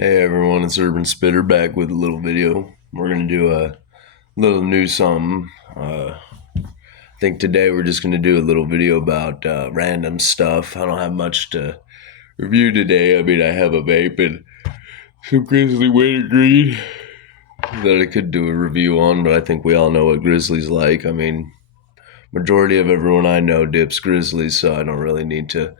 Hey everyone, it's Urban Spitter back with a little video. We're gonna do a little new something. I think today we're just gonna do a little video about random stuff. I don't have much to review today. I mean, I have a vape and some Grizzly Wintergreen that I could do a review on, but I think we all know what Grizzly's like. I mean, majority of everyone I know dips Grizzlies, so I don't really need to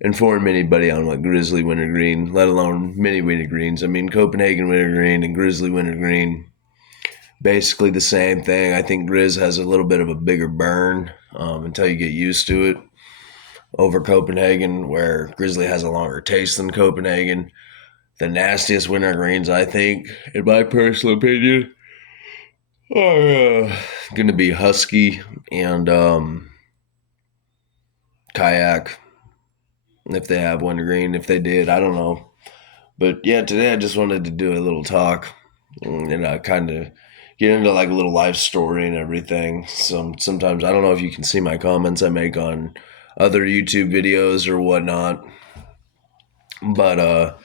inform anybody on what Grizzly Wintergreen, let alone mini Wintergreens. I mean, Copenhagen Wintergreen and Grizzly Wintergreen, basically the same thing. I think Grizz has a little bit of a bigger burn until you get used to it over Copenhagen, where Grizzly has a longer taste than Copenhagen. The nastiest wintergreens, I think, in my personal opinion, are going to be Husky and Kayak. If they have wintergreen, if they did, I don't know. But yeah, today I just wanted to do a little talk and kind of get into like a little life story and everything. Sometimes I don't know if you can see my comments I make on other YouTube videos or whatnot, but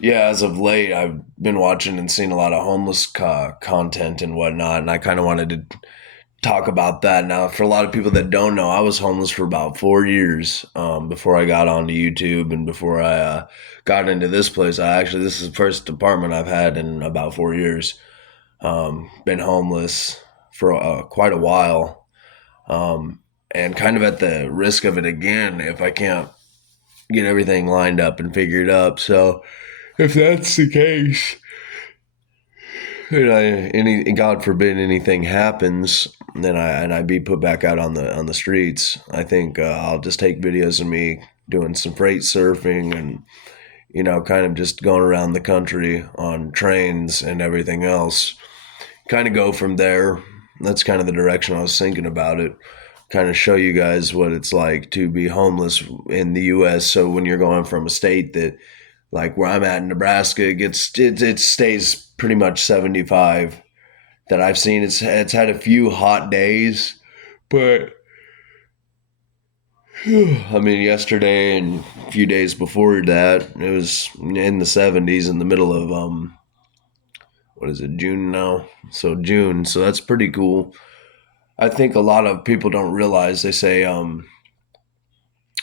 yeah, as of late I've been watching and seeing a lot of homeless content and whatnot, and I kind of wanted to talk about that. Now, for a lot of people that don't know, I was homeless for about 4 years before I got onto YouTube and before I got into this place. This is the first apartment I've had in about 4 years. Been homeless for quite a while, and kind of at the risk of it again if I can't get everything lined up and figured up. So, if that's the case, God forbid anything happens, then I be put back out on the streets. I think I'll just take videos of me doing some freight surfing and kind of just going around the country on trains and everything else. Kind of go from there. That's kind of the direction I was thinking about it. Kind of show you guys what it's like to be homeless in the U.S. So when you're going from a state that, like where I'm at in Nebraska, it stays pretty much 75. That I've seen, it's had a few hot days, but I mean, yesterday and a few days before that, it was in the 70s in the middle of what is it, June now? So June, so that's pretty cool. I think a lot of people don't realize. They say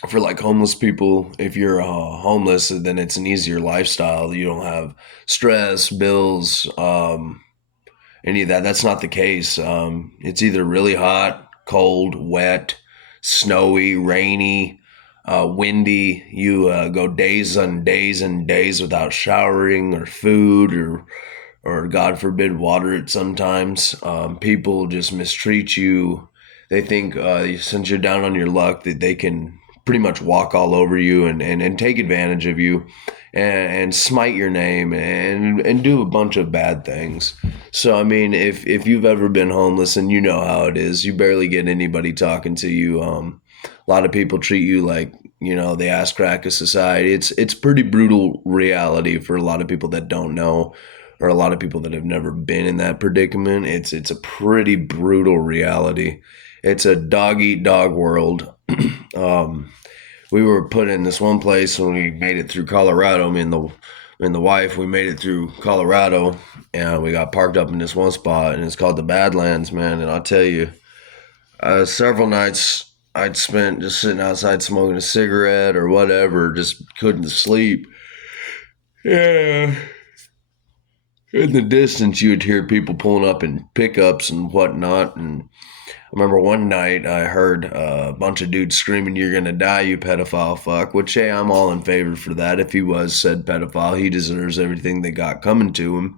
for like homeless people, if you're homeless, then it's an easier lifestyle. You don't have stress, bills, any of that. That's not the case. It's either really hot, cold, wet, snowy, rainy, windy. You go days and days and days without showering or food or God forbid water. It sometimes people just mistreat you. They think since you're down on your luck that they can pretty much walk all over you and take advantage of you and smite your name and do a bunch of bad things. So I mean, if you've ever been homeless and you know how it is, you barely get anybody talking to you. A lot of people treat you like the ass crack of society. It's pretty brutal reality for a lot of people that don't know, or a lot of people that have never been in that predicament. It's a pretty brutal reality. It's a dog eat dog world. We were put in this one place when we made it through Colorado. Me and the wife, we made it through Colorado, and we got parked up in this one spot, and it's called the Badlands, man. And I'll tell you, several nights I'd spent just sitting outside smoking a cigarette or whatever, just couldn't sleep. Yeah. In the distance, you would hear people pulling up in pickups and whatnot. And I remember one night I heard a bunch of dudes screaming, "You're gonna die, you pedophile fuck," which, hey, I'm all in favor for that. If he was said pedophile, he deserves everything they got coming to him,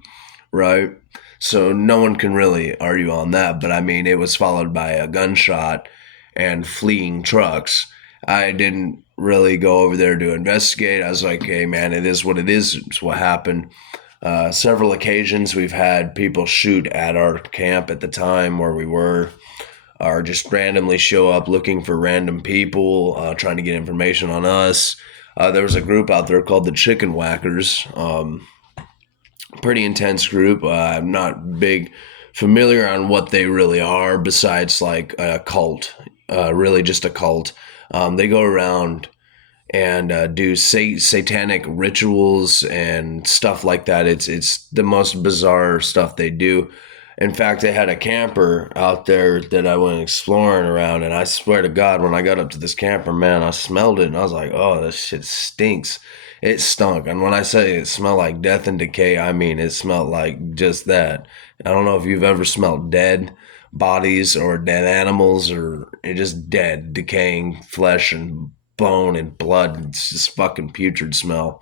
right? So no one can really argue on that. But I mean, it was followed by a gunshot and fleeing trucks. I didn't really go over there to investigate. I was like, hey, man, it is what it is. It's what happened. Several occasions we've had people shoot at our camp at the time where we were, or just randomly show up looking for random people, trying to get information on us. There was a group out there called the Chicken Whackers. Pretty intense group. I'm not big familiar on what they really are, besides like a cult, really just a cult. They go around and do satanic rituals and stuff like that. It's the most bizarre stuff they do. In fact, they had a camper out there that I went exploring around, and I swear to God, when I got up to this camper, man, I smelled it, and I was like, "Oh, this shit stinks." It stunk, and when I say it smelled like death and decay, I mean it smelled like just that. I don't know if you've ever smelled dead bodies or dead animals or just dead, decaying flesh and bone and blood. It's just fucking putrid smell.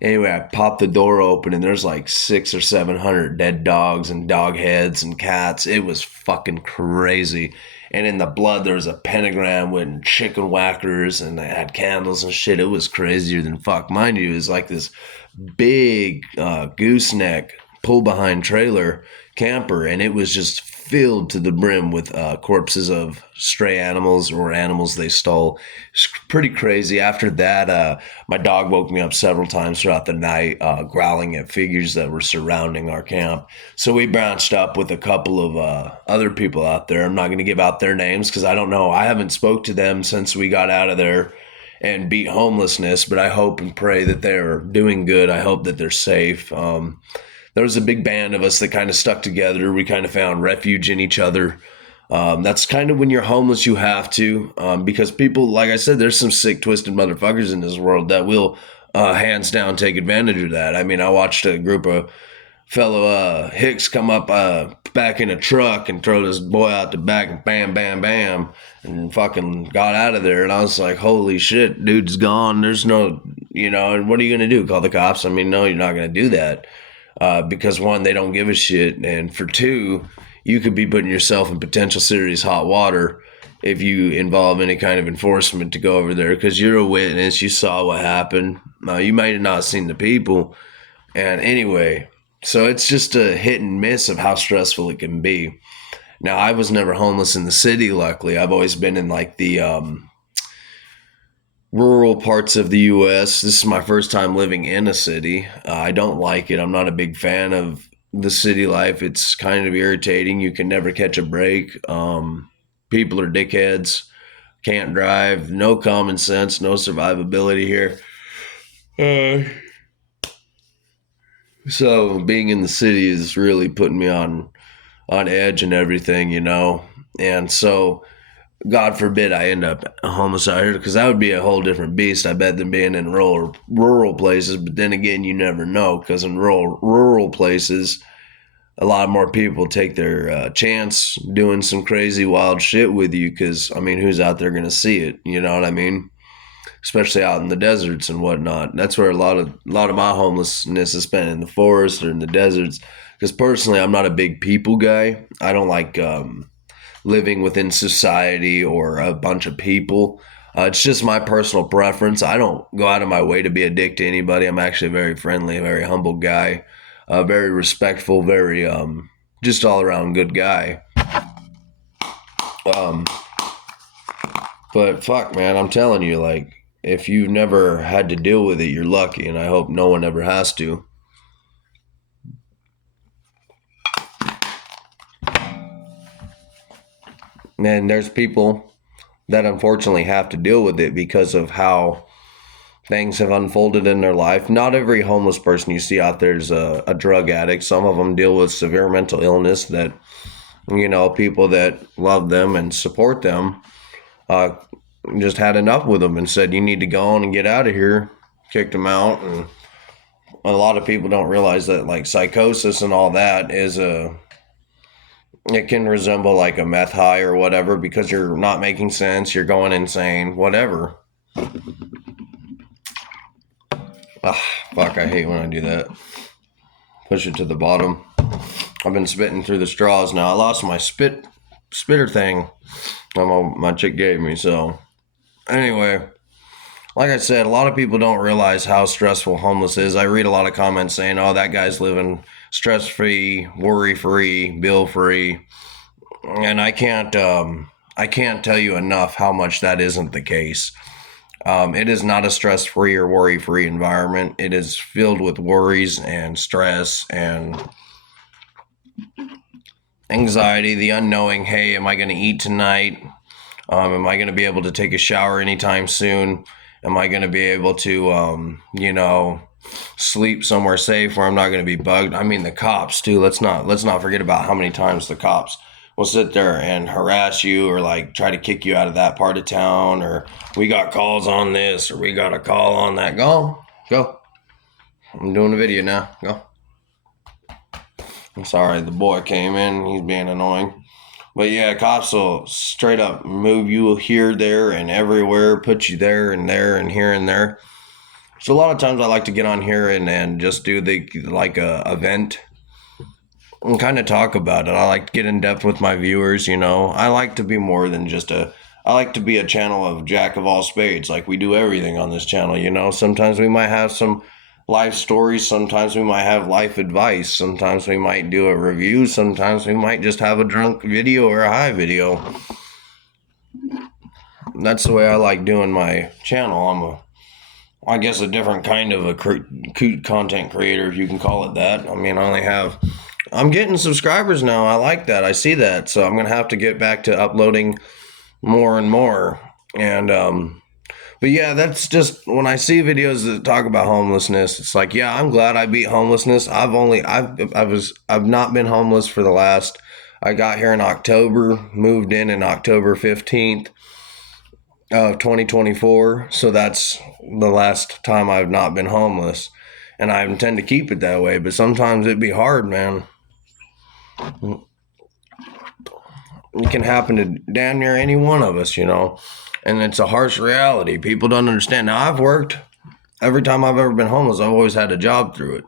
Anyway, I popped the door open and there's like 600 or 700 dead dogs and dog heads and cats. It was fucking crazy. And in the blood, there was a pentagram with chicken whackers and they had candles and shit. It was crazier than fuck. Mind you, it was like this big gooseneck pull behind trailer camper, and it was just filled to the brim with corpses of stray animals or animals they stole. It's pretty crazy. After that, my dog woke me up several times throughout the night, growling at figures that were surrounding our camp. So we branched up with a couple of other people out there. I'm not going to give out their names because I don't know. I haven't spoke to them since we got out of there and beat homelessness, but I hope and pray that they're doing good. I hope that they're safe. There was a big band of us that kind of stuck together. We kind of found refuge in each other. That's kind of when you're homeless, you have to, because people, like I said, there's some sick, twisted motherfuckers in this world that will, hands down, take advantage of that. I mean, I watched a group of fellow Hicks come up back in a truck and throw this boy out the back and bam, bam, bam, and fucking got out of there. And I was like, holy shit, dude's gone. There's no, and what are you going to do? Call the cops? I mean, no, you're not going to do that. Because one, they don't give a shit, and for two, you could be putting yourself in potential serious hot water if you involve any kind of enforcement to go over there, because you're a witness, you saw what happened. You might have not seen the people, and anyway, so it's just a hit and miss of how stressful it can be. Now, I was never homeless in the city, luckily. I've always been in like the rural parts of the U.S. This is my first time living in a city. I don't like it. I'm not a big fan of the city life. It's kind of irritating. You can never catch a break. People are dickheads, can't drive, no common sense, no survivability here. Uh, so being in the city is really putting me on edge and everything. And so God forbid I end up homeless out here, because that would be a whole different beast, I bet, than being in rural places. But then again, you never know, because in rural places, a lot more people take their chance doing some crazy wild shit with you, because, I mean, who's out there going to see it? You know what I mean? Especially out in the deserts and whatnot. That's where a lot of my homelessness is spent, in the forest or in the deserts. Because personally, I'm not a big people guy. I don't like living within society or a bunch of people. It's just my personal preference. I don't go out of my way to be a dick to anybody. I'm actually a very friendly, very humble guy, very respectful, very just all around good guy. Um, but fuck, man, I'm telling you, like, if you've never had to deal with it, you're lucky, and I hope no one ever has to. And there's people that unfortunately have to deal with it because of how things have unfolded in their life. Not every homeless person you see out there is a drug addict. Some of them deal with severe mental illness that, people that love them and support them uh, just had enough with them and said, you need to go on and get out of here. Kicked them out. And a lot of people don't realize that, like, psychosis and all that it can resemble like a meth high or whatever, because you're not making sense, you're going insane, whatever. Ah, fuck, I hate when I do that. Push it to the bottom. I've been spitting through the straws now. I lost my spitter thing my chick gave me. So anyway, like I said, a lot of people don't realize how stressful homeless is. I read a lot of comments saying, oh, that guy's living stress-free, worry-free, bill-free. And I can't tell you enough how much that isn't the case. It is not a stress-free or worry-free environment. It is filled with worries and stress and anxiety, the unknowing. Hey, am I going to eat tonight? Am I going to be able to take a shower anytime soon? Am I going to be able to, sleep somewhere safe where I'm not going to be bugged? I mean, the cops too. Let's not forget about how many times the cops will sit there and harass you or like try to kick you out of that part of town, or we got calls on this or we got a call on that. Go. I'm doing a video now. Go. I'm sorry, the boy came in. He's being annoying. But yeah, cops will straight up move you here, there, and everywhere, put you there and here and there. So a lot of times I like to get on here and just do the like a event and kind of talk about it. I like to get in depth with my viewers. I like to be more than just a. I like to be a channel of jack of all spades. Like we do everything on this channel. Sometimes we might have some life stories. Sometimes we might have life advice. Sometimes we might do a review. Sometimes we might just have a drunk video or a high video. That's the way I like doing my channel. I guess a different kind of a content creator, if you can call it that. I mean, I'm getting subscribers now. I like that. I see that. So I'm going to have to get back to uploading more and more. And, but yeah, that's just when I see videos that talk about homelessness, it's like, yeah, I'm glad I beat homelessness. I've not been homeless for I got here in October, moved in October 15th of 2024. So that's the last time I've not been homeless. And I intend to keep it that way. But sometimes it'd be hard, man. It can happen to damn near any one of us, and it's a harsh reality. People don't understand. Now, I've worked every time I've ever been homeless. I've always had a job through it.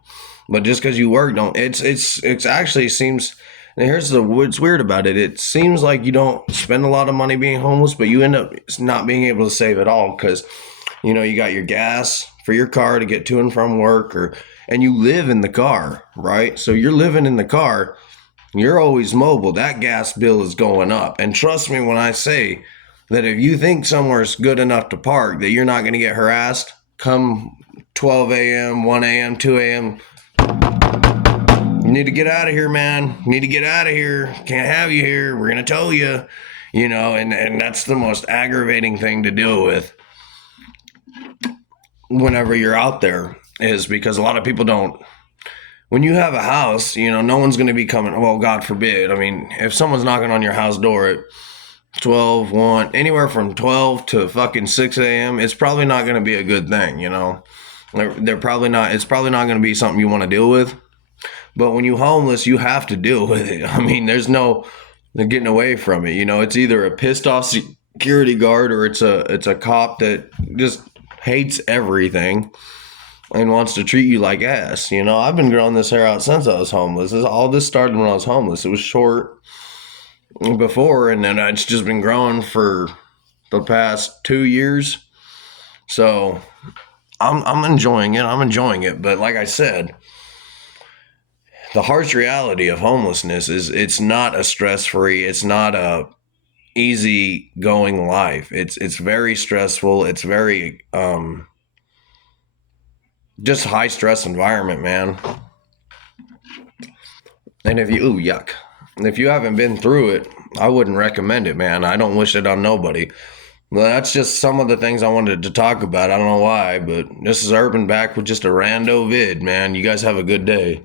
But just because you work, it's actually seems. And here's what's weird about it. It seems like you don't spend a lot of money being homeless, but you end up not being able to save it all because, you got your gas for your car to get to and from work, and you live in the car, right? So you're living in the car. You're always mobile. That gas bill is going up. And trust me when I say that if you think somewhere's good enough to park, that you're not going to get harassed, come 12 a.m., 1 a.m., 2 a.m., you need to get out of here, man. You need to get out of here. Can't have you here. We're going to tow you, and that's the most aggravating thing to deal with whenever you're out there, is because a lot of people don't. When you have a house, no one's going to be coming. Well, God forbid. I mean, if someone's knocking on your house door at 12, 1, anywhere from 12 to fucking 6 a.m., it's probably not going to be a good thing, They're probably not, it's probably not going to be something you want to deal with. But when you're homeless, you have to deal with it. I mean, there's no getting away from it. It's either a pissed off security guard or it's a cop that just hates everything and wants to treat you like ass. I've been growing this hair out since I was homeless. All this started when I was homeless. It was short before, and then it's just been growing for the past 2 years. So I'm enjoying it. But like I said, the harsh reality of homelessness is it's not a stress-free, it's not a easy going life. It's very stressful. It's very just high stress environment, man. And yuck. If you haven't been through it, I wouldn't recommend it, man. I don't wish it on nobody. Well, that's just some of the things I wanted to talk about. I don't know why, but this is Urban back with just a rando vid, man. You guys have a good day.